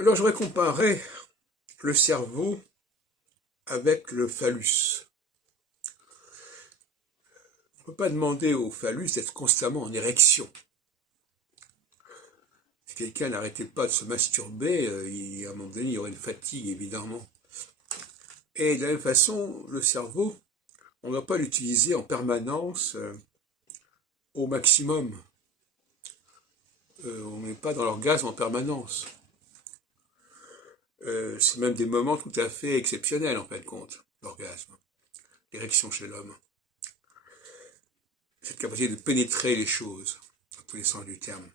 Alors j'aurais comparé le cerveau avec le phallus. On ne peut pas demander au phallus d'être constamment en érection. Si quelqu'un n'arrêtait pas de se masturber, à un moment donné, il y aurait une fatigue, évidemment. Et de la même façon, le cerveau, on ne doit pas l'utiliser en permanence au maximum. On n'est pas dans l'orgasme en permanence. C'est même des moments tout à fait exceptionnels, en fin de compte, l'orgasme, l'érection chez l'homme. Cette capacité de pénétrer les choses, dans tous les sens du terme.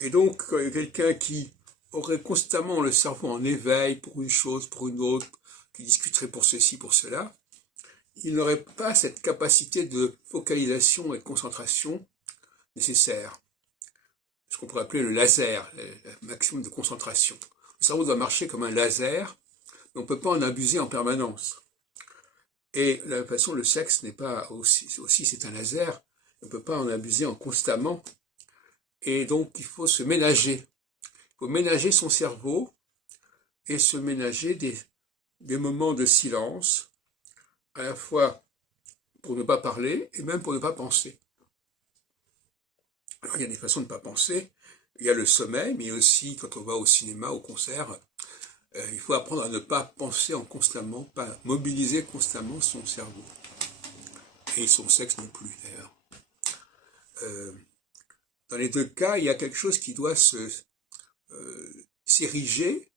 Et donc, quelqu'un qui aurait constamment le cerveau en éveil pour une chose, pour une autre, qui discuterait pour ceci, pour cela, il n'aurait pas cette capacité de focalisation et de concentration nécessaire. Ce qu'on pourrait appeler le laser, le maximum de concentration. Le cerveau doit marcher comme un laser, mais on ne peut pas en abuser en permanence. Et de la même façon, le sexe n'est pas aussi c'est un laser, on ne peut pas en abuser en constamment. Et donc, il faut se ménager. Il faut ménager son cerveau et se ménager des moments de silence, à la fois pour ne pas parler et même pour ne pas penser. Alors, il y a des façons de ne pas penser. Il y a le sommeil, mais aussi quand on va au cinéma, au concert, il faut apprendre à ne pas penser en constamment, pas mobiliser constamment son cerveau. Et son sexe non plus, d'ailleurs. Dans les deux cas, il y a quelque chose qui doit s'ériger,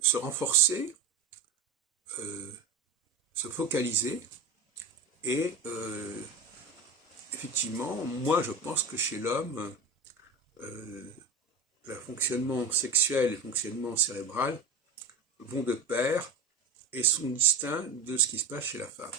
se renforcer, se focaliser. Et effectivement, moi je pense que chez l'homme, le fonctionnement sexuel et le fonctionnement cérébral vont de pair et sont distincts de ce qui se passe chez la femme.